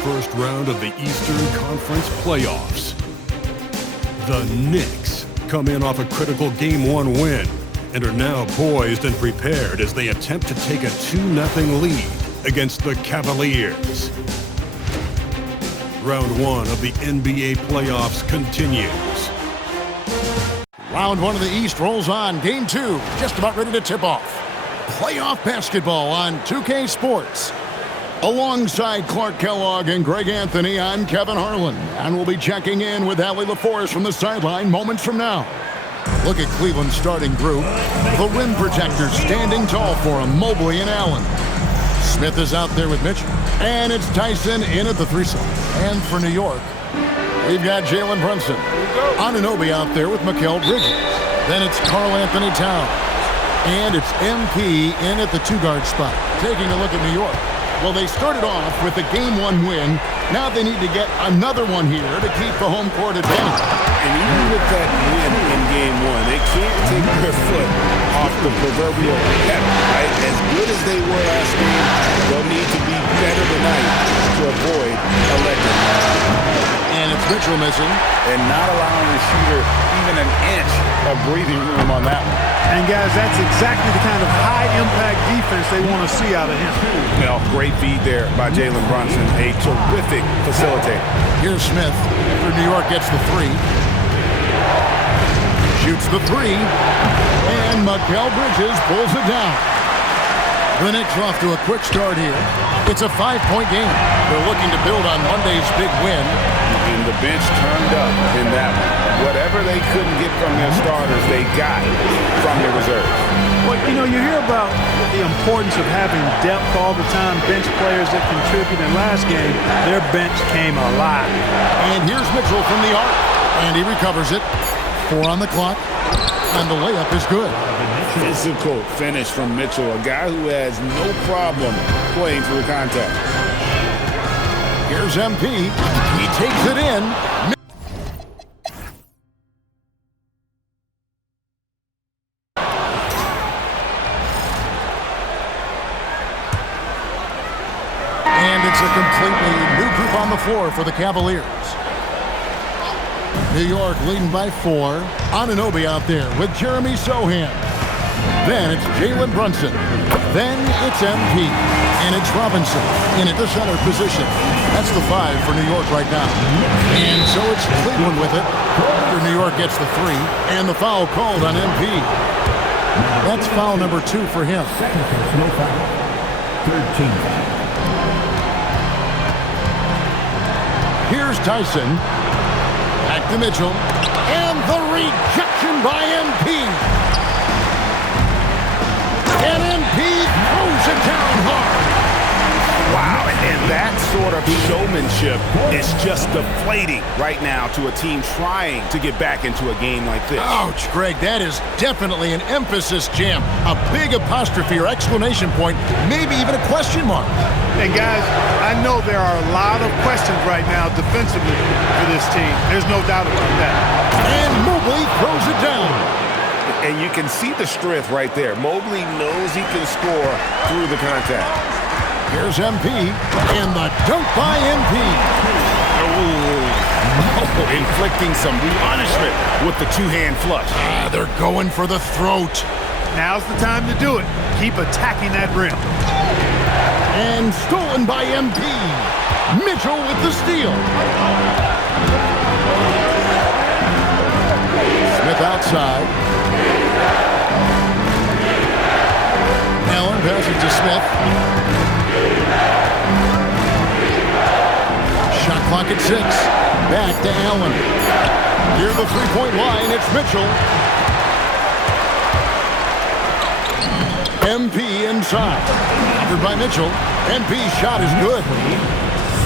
first round of the Eastern Conference playoffs. The Knicks come in off a critical Game 1 win and are now poised and prepared as they attempt to take a 2-0 lead against the Cavaliers. Round 1 of the NBA playoffs continues. Round 1 of the East rolls on. Game 2 just about ready to tip off. Playoff basketball on 2K Sports. Alongside Clark Kellogg and Greg Anthony, I'm Kevin Harlan, and we'll be checking in with Allie LaForce from the sideline moments from now. Look at Cleveland's starting group. The rim protectors standing tall for him, Mobley and Allen. Smith is out there with Mitchell, and it's Tyson in at the threesome. And for New York, we've got Jalen Brunson. Anunoby out there with Mikal Bridges. Then it's Karl Anthony Towns. And it's MP in at the two-guard spot. Taking a look at New York. Well, they started off with a Game 1 win. Now they need to get another one here to keep the home court advantage. And even with that win in Game 1, they can't take their foot off the proverbial pedal, right? As good as they were last game, they'll need to be better tonight to avoid a letdown. And it's Mitchell missing. And not allowing the shooter even an inch of breathing room on that one. And guys, that's exactly the kind of high-impact defense they want to see out of him. Well, great feed there by Jalen Brunson, a terrific facilitator. Here's Smith after New York gets the three. Shoots the three. And Mikal Bridges pulls it down. The Knicks off to a quick start here. It's a 5-point game. They're looking to build on Monday's big win. And the bench turned up in that one. Whatever they couldn't get from their starters, they got from their reserves. Well, you know, you hear about the importance of having depth all the time, bench players that contribute. In last game, their bench came alive. And here's Mitchell from the arc. And he recovers it. 4 on the clock. And the layup is good. Physical finish from Mitchell, a guy who has no problem playing through contact. Here's MP. He takes it in. And it's a completely new group on the floor for the Cavaliers. New York leading by 4. Anunoby out there with Jeremy Sohan. Then it's Jalen Brunson. Then it's MP. And it's Robinson in at the center position. That's the 5 for New York right now. And so it's Cleveland with it. After New York gets the 3. And the foul called on MP. That's foul number 2 for him. Second personal foul. 13. Here's Tyson. Back to Mitchell. And the rejection by MP. And MP throws it down hard. Wow, and that sort of showmanship is just deflating right now to a team trying to get back into a game like this. Ouch, Greg, that is definitely an emphasis jam. A big apostrophe or exclamation point, maybe even a question mark. And guys, I know there are a lot of questions right now defensively for this team. There's no doubt about that. And Mobley throws it down. And you can see the strength right there. Mobley knows he can score through the contact. Here's MP, and the dunk by MP. Oh, inflicting some punishment with the two-hand flush. They're going for the throat. Now's the time to do it. Keep attacking that rim. And stolen by MP. Mitchell with the steal. Smith outside. Allen passes to Smith. Shot clock at 6. Back to Allen. Near the three-point line, it's Mitchell. MP inside. Covered by Mitchell. MP's shot is good.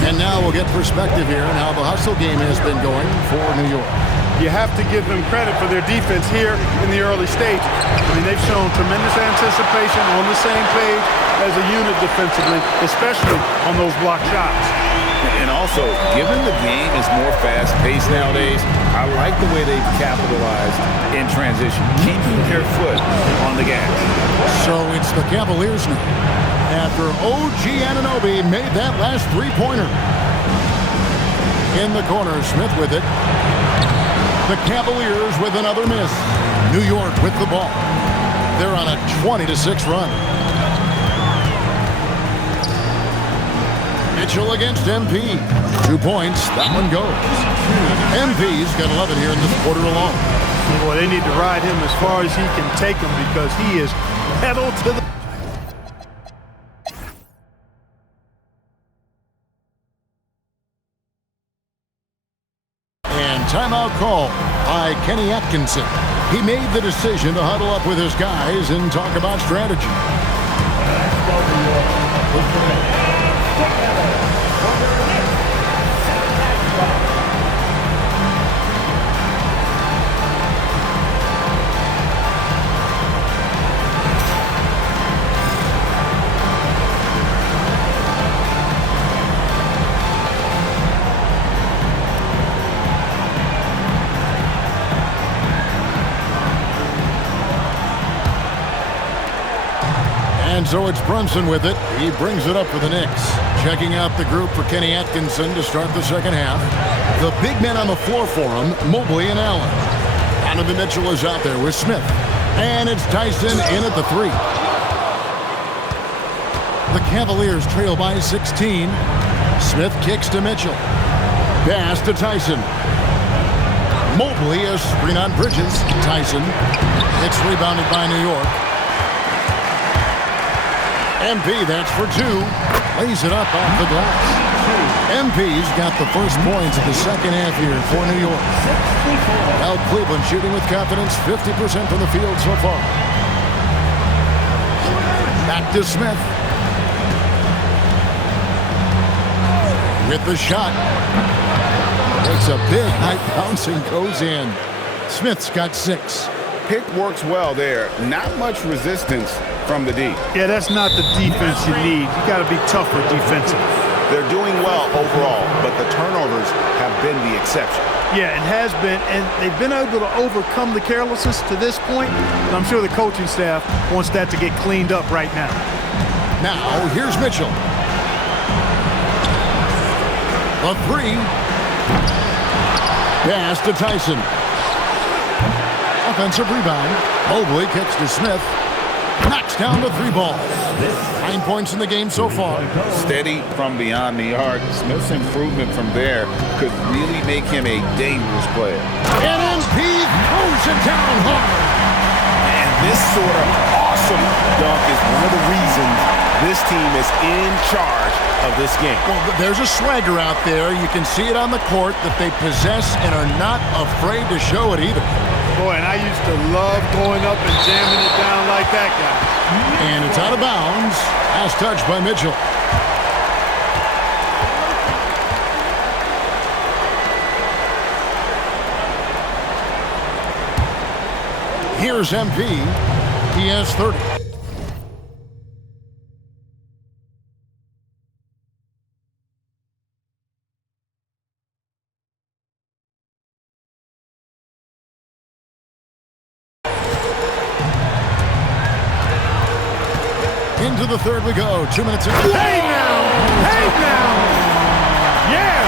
And now we'll get perspective here on how the hustle game has been going for New York. You have to give them credit for their defense here in the early stages. I mean, they've shown tremendous anticipation, on the same page as a unit defensively, especially on those block shots. And also, given the game is more fast-paced nowadays, I like the way they've capitalized in transition, keeping their foot on the gas. So it's the Cavaliers now, after OG Anunoby made that last three-pointer. In the corner, Smith with it. The Cavaliers with another miss. New York with the ball. They're on a 20-6 run. Mitchell against MP. 2 points. That one goes. MP's got 11 here in this quarter alone. Boy, they need to ride him as far as he can take him because he is pedal to the... And timeout call by Kenny Atkinson. He made the decision to huddle up with his guys and talk about strategy. And so it's Brunson with it. He brings it up for the Knicks. Checking out the group for Kenny Atkinson to start the second half. The big men on the floor for him, Mobley and Allen. Donovan Mitchell is out there with Smith. And it's Tyson in at the three. The Cavaliers trail by 16. Smith kicks to Mitchell. Pass to Tyson. Mobley, a screen on Bridges. Tyson. It's rebounded by New York. MP, that's for two. Lays it up off the glass. MP's got the first points of the second half here for New York. Now Cleveland shooting with confidence, 50% from the field so far. Back to Smith. With the shot. Takes a big high bounce and goes in. Smith's got 6. Pick works well there. Not much resistance from the D. Yeah, that's not the defense you need. You got to be tougher defensively. They're doing well overall, but the turnovers have been the exception. Yeah, it has been, and they've been able to overcome the carelessness to this point. And I'm sure the coaching staff wants that to get cleaned up right now. Now, here's Mitchell. A three. Pass to Tyson. Offensive rebound. Mobley kicks to Smith. Knocks down the 3 ball. 9 points in the game so far. Steady from beyond the arc. Smith's improvement from there could really make him a dangerous player. And MP throws it down hard. And this sort of awesome dunk is one of the reasons this team is in charge of this game. Well, there's a swagger out there. You can see it on the court that they possess and are not afraid to show it either. Boy, and I used to love going up and jamming it down like that guy. And it's out of bounds. Last touch by Mitchell. Here's MP. He has 30. Into the third we go. 2 minutes in. Hey now! Hey now! Yeah!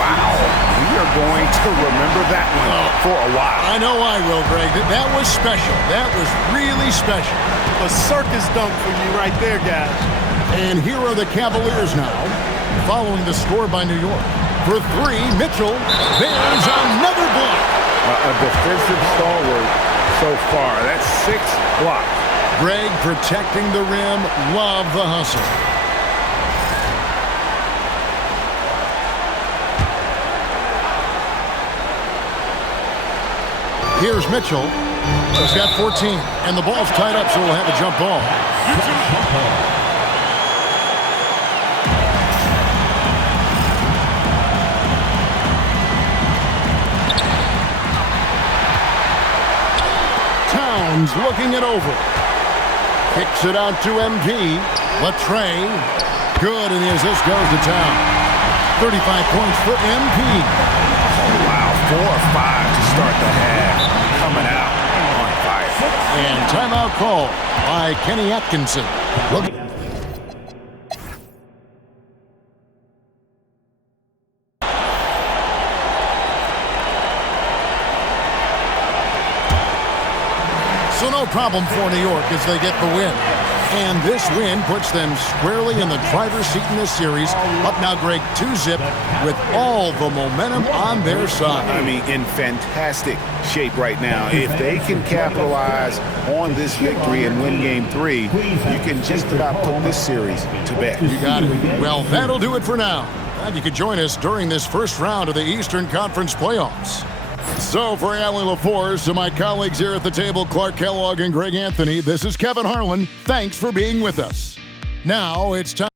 Wow. We are going to remember that one for a while. I know I will, Greg. That was special. That was really special. A circus dunk for you right there, guys. And here are the Cavaliers now, following the score by New York. For 3, Mitchell. There's another block. A defensive stalwart so far. That's 6 blocks. Greg protecting the rim. Love the hustle. Here's Mitchell. He's got 14. And the ball's tied up, so we'll have a jump ball. Towns looking it over. Kicks it out to MP. Latrey. Good, and the assist goes to town. 35 points for MP. Wow, 4 or 5 to start the half. Coming out on fire. And timeout call by Kenny Atkinson. Look. So no problem for New York as they get the win. And this win puts them squarely in the driver's seat in this series. Up now, Greg, 2-zip with all the momentum on their side. I mean, in fantastic shape right now. If they can capitalize on this victory and win Game 3, you can just about put this series to bed. You got it. Well, that'll do it for now. Glad you could join us during this first round of the Eastern Conference playoffs. So for Allie LaForce and my colleagues here at the table, Clark Kellogg and Greg Anthony, this is Kevin Harlan. Thanks for being with us. Now it's time.